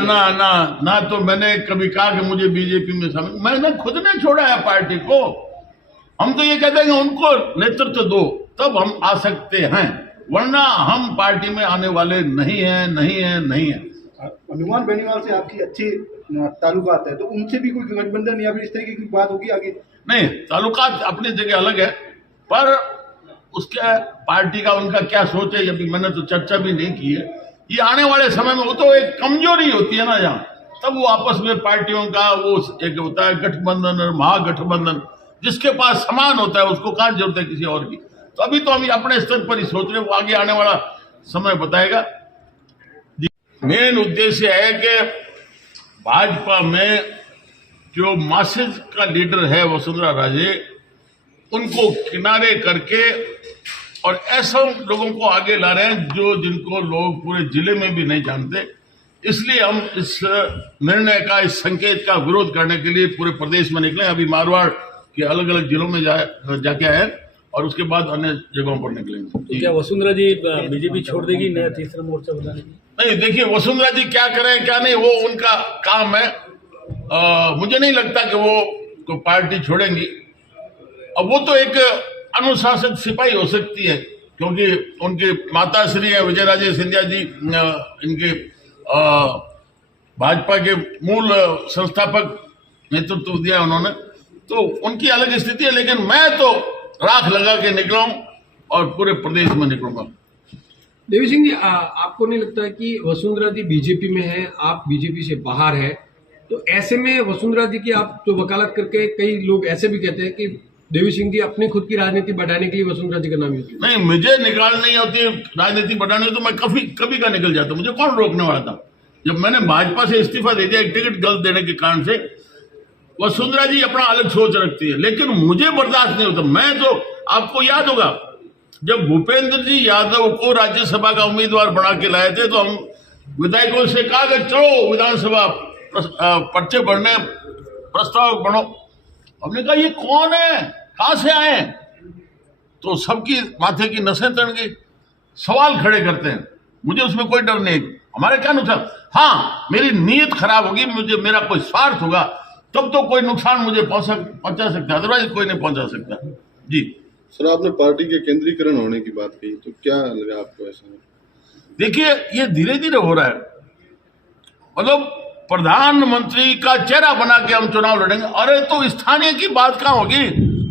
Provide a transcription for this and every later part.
ना तो मैंने कभी कहा कि मुझे बीजेपी में शामिल, मैंने खुद ने छोड़ा है पार्टी को। हम तो ये कहते हैं कि उनको नेतृत्व दो तब हम आ सकते हैं, वरना हम पार्टी में आने वाले नहीं है। हनुमान बेनीवाल से आपकी अच्छी ताल्लुकात है, तो उनसे भी कोई गठबंधन या फिर इस तरीके की बात होगी आगे? नहीं, ताल्लुकात अपनी जगह अलग है, पर उसके पार्टी का उनका क्या सोच है, अभी मैंने तो चर्चा भी नहीं की है। ये आने वाले समय में वो तो एक कमजोरी होती है ना जहाँ, तब वो आपस में पार्टियों का वो एक होता है गठबंधन और महागठबंधन, जिसके पास समान होता है उसको कहाँ जरूरत है किसी और की। तो अभी तो हम अपने स्तर पर ही सोच रहे हैं, वो आगे आने वाला समय बताएगा। मेन उद्देश्य है कि भाजपा में जो मासेज का लीडर है वसुंधरा राजे, उनको किनारे करके और ऐसे लोगों को आगे ला रहे हैं जो जिनको लोग पूरे जिले में भी नहीं जानते। इसलिए हम इस निर्णय का, इस संकेत का विरोध करने के लिए पूरे प्रदेश में निकले। अभी मारवाड़ के अलग अलग जिलों में जाके आए और उसके बाद अन्य जगहों पर निकलेंगे। क्या वसुंधरा जी बीजेपी छोड़ देगी नया तीसरा मोर्चा बनाने की? नहीं, देखिए वसुंधरा जी क्या करें क्या नहीं वो उनका काम है। मुझे नहीं लगता कि वो कोई पार्टी छोड़ेंगी। अब वो तो एक अनुशासित सिपाही हो सकती है, क्योंकि उनके माता श्री है विजयराजे सिंधिया जी, इनके भाजपा के मूल संस्थापक नेतृत्व दिया उन्होंने, तो उनकी अलग स्थिति है। लेकिन मैं तो राख लगा के निकला हूं और पूरे प्रदेश में निकलूंगा। देवी सिंह जी, आपको नहीं लगता है कि वसुंधरा जी बीजेपी में है, आप बीजेपी से बाहर है, तो ऐसे में वसुंधरा जी की आप जो वकालत करके, कई लोग ऐसे भी कहते हैं कि देवी सिंह जी अपनी खुद की राजनीति बढ़ाने के लिए वसुंधरा जी का नाम यूज? नहीं, मुझे निकालनी होती है राजनीति बढ़ाने, तो मैं कभी का निकल जाता, मुझे कौन रोकने वाला था। जब मैंने भाजपा से इस्तीफा दे दिया एक टिकट गलत देने के कारण से, वसुंधरा जी अपना अलग सोच रखती है, लेकिन मुझे बर्दाश्त नहीं होता। मैं तो, आपको याद होगा जब भूपेंद्र जी यादव को राज्यसभा का उम्मीदवार बना के लाए थे, तो हम विधायकों से कहा कि चलो विधानसभा पर्चे भरने प्रस्ताव बढ़ो। हमने कहा ये कौन है, कहां से आए, तो सबकी माथे की नसें तन गई, सवाल खड़े करते हैं। मुझे उसमें कोई डर नहीं, हमारे क्या नुकसान, हाँ मेरी नीयत खराब होगी, मेरा कोई स्वार्थ होगा, तब तो कोई नुकसान मुझे पहुंचा सकता है, अदरवाइज कोई नहीं पहुंचा सकता जी। सर, आपने पार्टी के केंद्रीकरण होने की बात कही, तो क्या लगा आपको ऐसा? देखिए, ये धीरे धीरे हो रहा है, मतलब प्रधानमंत्री का चेहरा बना के हम चुनाव लड़ेंगे। अरे तो स्थानीय की बात कहां होगी,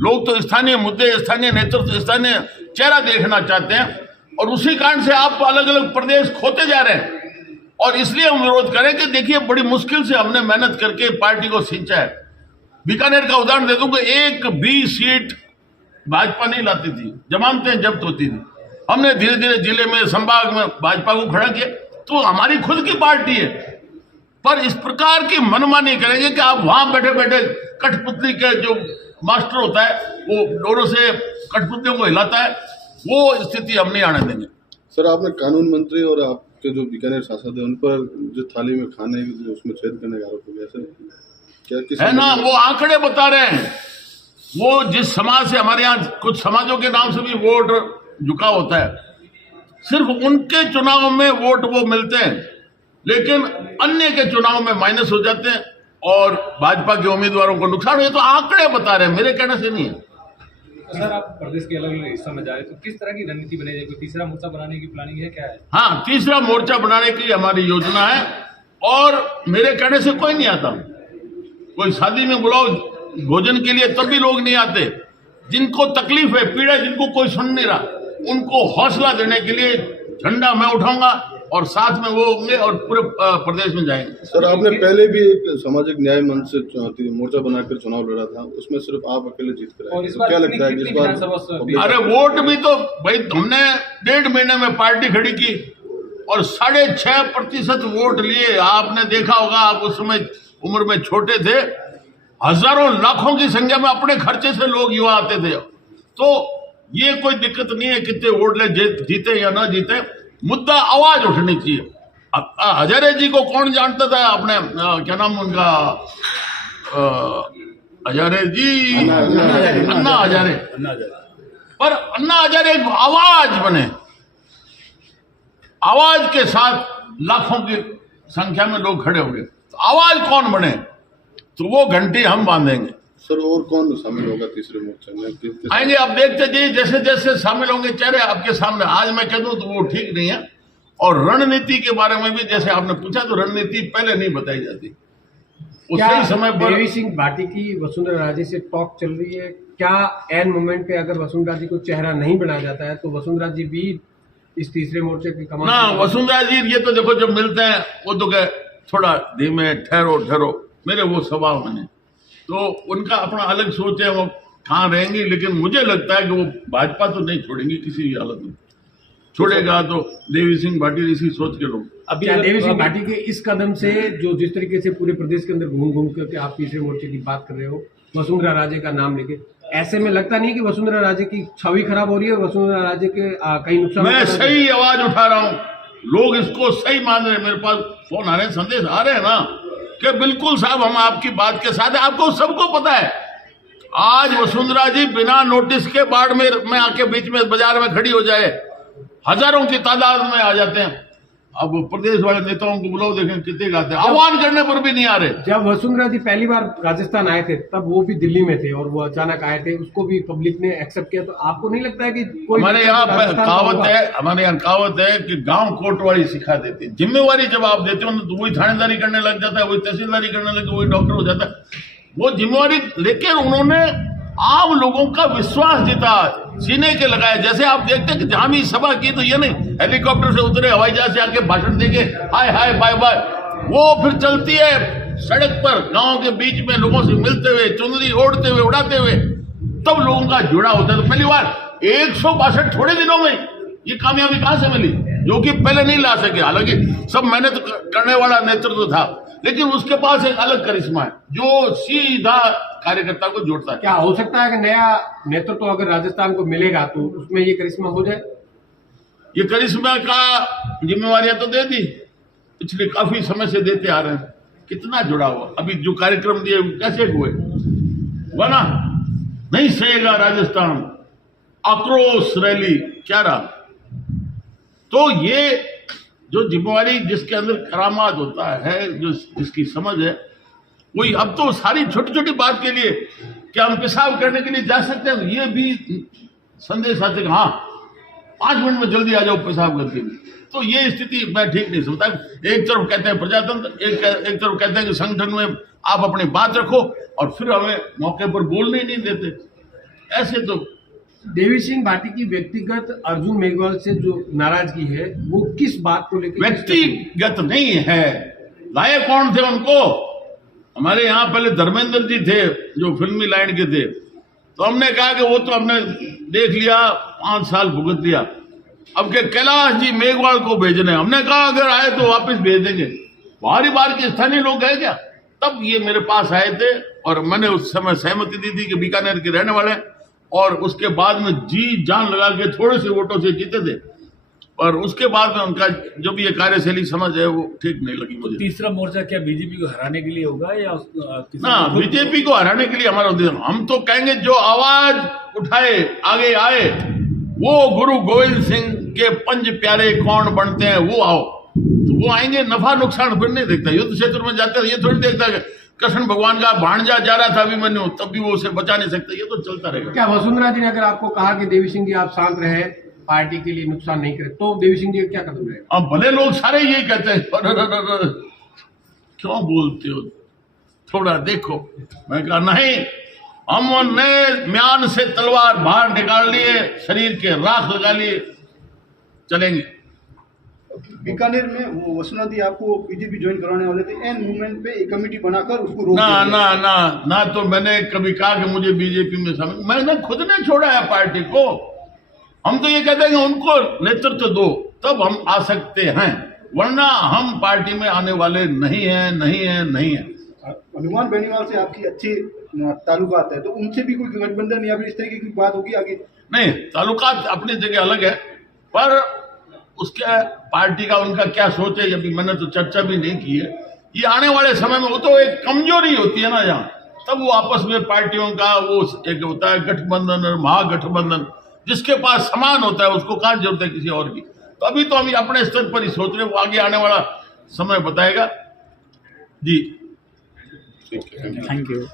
लोग तो स्थानीय मुद्दे, स्थानीय नेतृत्व, स्थानीय चेहरा देखना चाहते हैं, और उसी कारण से आप अलग अलग प्रदेश खोते जा रहे हैं। और इसलिए हम विरोध करें कि देखिए बड़ी मुश्किल से हमने मेहनत करके पार्टी को सींचा है। बीकानेर का उदाहरण दे दूं कि एक भी सीट भाजपा नहीं लाती थी, जमानतें जब्त होती थी, हमने धीरे धीरे जिले में, संभाग में भाजपा को खड़ा किया। तो हमारी खुद की पार्टी है, पर इस प्रकार की मनमानी करेंगे कि आप वहां बैठे बैठे कठपुतली के जो मास्टर होता है वो डोरों से कठपुतलियों को हिलाता है, वो स्थिति हम नहीं आने देंगे। सर, आपने कानून मंत्री और आपके जो बीकानेर सांसद है उन पर जो थाली में खाने उसमें छेद करने का आरोप हो गया, सर क्या किस है ना, वो आंकड़े बता रहे हैं। वो जिस समाज से, हमारे यहाँ कुछ समाजों के नाम से भी वोट झुका होता है, सिर्फ उनके चुनाव में वोट वो मिलते हैं, लेकिन अन्य के चुनाव में माइनस हो जाते हैं और भाजपा के उम्मीदवारों को नुकसान हो। तो आंकड़े बता रहे हैं, मेरे कहने से नहीं है। सर, आप प्रदेश के अलग अलग हिस्सों में जा रहे, तो किस तरह की रणनीति बनेगी? कोई तीसरा मोर्चा बनाने की प्लानिंग है, क्या है? हाँ, तीसरा मोर्चा बनाने की हमारी योजना है, और मेरे कहने से कोई नहीं आता। कोई शादी में बुलाओ भोजन के लिए, तब भी लोग नहीं आते। जिनको तकलीफ है, पीड़ा, जिनको कोई सुन नहीं रहा, उनको हौसला देने के लिए झंडा मैं उठाऊंगा और साथ में वो होंगे और पूरे प्रदेश में जाएंगे। सर, आपने पहले भी एक सामाजिक न्याय मंच से मोर्चा बनाकर चुनाव लड़ा था, उसमें सिर्फ आप अकेले जीत कर आए, तो क्या लगता है इस बार? अरे वोट भी तो भाई हमने 1.5 महीने में पार्टी खड़ी की और 6.5% वोट लिए। आपने देखा होगा, आप उस समय उम्र में छोटे थे, हजारों लाखों की संख्या में अपने खर्चे से लोग युवा आते थे। तो ये कोई दिक्कत नहीं है कितने वोट ले, जीते या ना जीते, मुद्दा आवाज उठनी चाहिए। हजारे जी को कौन जानता था, अपने क्या नाम उनका, हजारे जी, अन्ना हजारे, पर अन्ना हजारे एक आवाज बने, आवाज के साथ लाखों की संख्या में लोग खड़े होंगे, तो आवाज कौन बने, तो वो घंटी हम बांधेंगे। सर और कौन शामिल होगा तीसरे मोर्चे में? आएंगे, अब देखते जाइए, जैसे जैसे शामिल होंगे चेहरे आपके सामने। आज मैं कह दूं तो वो ठीक नहीं है। और रणनीति के बारे में भी जैसे आपने पूछा, तो रणनीति पहले नहीं बताई जाती, वो सही समय पर। देवी सिंह भाटी की वसुंधरा राजे से टॉक चल रही है, क्या एन मोमेंट पे अगर वसुंधरा जी को चेहरा नहीं बनाया जाता है तो वसुंधरा जी भी इस तीसरे मोर्चे की कमान? ना, वसुंधरा जी ये तो देखो जब मिलते हैं वो तो कहे थोड़ा धीमे, ठहरो ठहरो, मेरे वो स्वभाव में, तो उनका अपना अलग सोच है, वो कहाँ रहेंगी। लेकिन मुझे लगता है कि वो भाजपा तो नहीं छोड़ेंगी किसी भी हालत में। छोड़ेगा तो देवी सिंह भाटी इसी सोच के लोग। अभी देवी सिंह भाटी के इस कदम से, जो जिस तरीके से पूरे प्रदेश के अंदर घूम घूम करके आप तीसरे मोर्चे की बात कर रहे हो, वसुंधरा राजे का नाम लेके, ऐसे में लगता नहीं कि वसुंधरा राजे की छवि खराब हो रही है, वसुंधरा राजे के कई नुकसान? मैं सही आवाज उठा रहा हूँ, लोग इसको सही मान रहे हैं। मेरे पास फोन आ रहे हैं, संदेश आ रहे हैं ना, कि बिल्कुल साहब हम आपकी बात के साथ है। आपको सबको पता है, आज वसुंधरा जी बिना नोटिस के बाड़मेर में आके बीच में बाजार में खड़ी हो जाए, हजारों की तादाद में आ जाते हैं। अब प्रदेश वाले नेताओं को बुलाओ, देखें कितने गाते हैं, आह्वान करने पर भी नहीं आ रहे। जब वसुंधरा जी पहली बार राजस्थान आए थे तब वो भी दिल्ली में थे और वो अचानक आए थे, उसको भी पब्लिक ने एक्सेप्ट किया, तो आपको नहीं लगता है कि कोई हमारे यहाँ कहावत है कि गांव कोटवाड़ी सिखा देती है। जिम्मेवारी जब आप देते हो ना, तो वही थानेदारी करने लग जाता है, वही तहसीलदारी करने लग, वही डॉक्टर हो जाता है। वो जिम्मेवारी लेके उन्होंने आम लोगों का विश्वास जीता, सीने के लगाया। जैसे आप देखते हैं कि जहां भी सभा की तो ये नहीं हेलीकॉप्टर से उतरे, हवाई जहाज से आके भाषण देके हाय हाय बाय बाय, वो फिर चलती है सड़क पर गांव के बीच में लोगों से मिलते हुए, चुनरी ओढ़ते हुए, उड़ाते हुए, तब लोगों का जुड़ा होता है। तो पहली बार 162 थोड़े दिनों में ये कामयाबी कहां से मिली, जो कि पहले नहीं ला सके। हालांकि सब मेहनत करने वाला नेतृत्व था, लेकिन उसके पास एक अलग करिश्मा है जो सीधा कार्यकर्ता को जोड़ता है। क्या हो सकता है कि नया नेतृत्व तो अगर राजस्थान को मिलेगा तो उसमें ये करिश्मा हो जाए? ये करिश्मा का जिम्मेवारियां तो दे दी, पिछले काफी समय से देते आ रहे हैं। कितना जुड़ा हुआ, अभी जो कार्यक्रम दिए कैसे हुए, वरना नहीं सहेगा राजस्थान, आक्रोश रैली क्या रहा। तो ये जो जिम्मेवारी जिसके अंदर करामात होता है, जो जिसकी समझ है, वही। अब तो सारी छोटी छोटी बात के लिए क्या हम पेशाब करने के लिए जा सकते हैं, ये भी संदेश आते कि हाँ 5 मिनट में जल्दी आ जाओ पेशाब करके भी। तो ये स्थिति मैं ठीक नहीं समझता। एक तरफ कहते हैं प्रजातंत्र, एक तरफ कहते हैं कि संगठन में आप अपनी बात रखो, और फिर हमें मौके पर बोलने ही नहीं देते। ऐसे तो देवी सिंह भाटी की व्यक्तिगत अर्जुन मेघवाल से जो नाराजगी है, वो किस बात को लेकर? व्यक्तिगत नहीं है, लाए कौन थे उनको? हमारे यहाँ पहले धर्मेंद्र जी थे जो फिल्मी लाइन के थे, तो हमने कहा कि वो तो हमने देख लिया, 5 साल भुगत लिया, अब के कैलाश जी मेघवाल को भेजने। हमने कहा अगर आए तो वापस भेज देंगे। बारी बार के स्थानीय लोग गए क्या? तब ये मेरे पास आए थे और मैंने उस समय सहमति दी थी कि बीकानेर के रहने वाले, और उसके बाद में जी जान लगा के थोड़े से वोटों से जीते थे। और उसके बाद में उनका जो भी ये कार्यशैली समझ है वो ठीक नहीं लगी मुझे। तीसरा मोर्चा क्या बीजेपी को हराने के लिए होगा या ना, बीजेपी को हराने के लिए हमारा उद्देश्य, हम तो कहेंगे जो आवाज उठाए आगे आए, वो गुरु गोविंद सिंह के 5 प्यारे कौन बनते हैं वो आओ, तो वो आएंगे। नफा नुकसान फिर नहीं देखता, युद्ध क्षेत्र में जाकर ये थोड़ी देखता है कृष्ण भगवान का भांजा जा रहा था अभिमन्यु, तब भी वो उसे बचा नहीं सकता। ये तो चलता रहेगा। क्या वसुंधरा जी ने अगर आपको कहा कि देवी सिंह जी आप शांत रहे, पार्टी के लिए नुकसान नहीं करे, तो देवी सिंह जी का क्या कदम रहेगा? अब भले लोग सारे यही कहते हैं, क्यों बोलते हो, थोड़ा देखो। मैं कहा नहीं, हमने म्यान से तलवार बाहर निकाल लिए, शरीर के राख लगा लिए, चलेंगे। बीकानेर में वो वसुंधरा जी आपको बीजेपी ज्वाइन करवाने वाले थे, एन मूवमेंट पे एक कमेटी बनाकर उसको रोक ना दिया। ना ना ना, तो मैंने कभी कहा कि मुझे बीजेपी में शामिल, मैंने खुद ने छोड़ा है पार्टी को। हम तो ये कहते हैं कि उनको नेतृत्व दो, तब हम आ सकते हैं, वरना हम पार्टी में आने वाले नहीं है, नहीं है, नहीं है। हनुमान बेनीवाल से आपकी अच्छी ताल्लुकात है, तो उनसे भी कोई गठबंधन या फिर इस तरीके की बात होगी आगे? नहीं, ताल्लुकात अपनी जगह अलग है, पर उसके पार्टी का उनका क्या सोच है, अभी मैंने तो चर्चा भी नहीं की है। ये आने वाले समय में वो तो एक कमजोरी होती है ना यहाँ, तब वो आपस में पार्टियों का वो एक होता है गठबंधन और महागठबंधन, जिसके पास समान होता है उसको कहाँ जरूरत है किसी और की। तो अभी तो हम अपने स्तर पर ही सोच रहे हैं, वो आगे आने वाला समय बताएगा। जी ठीक है। Thank you.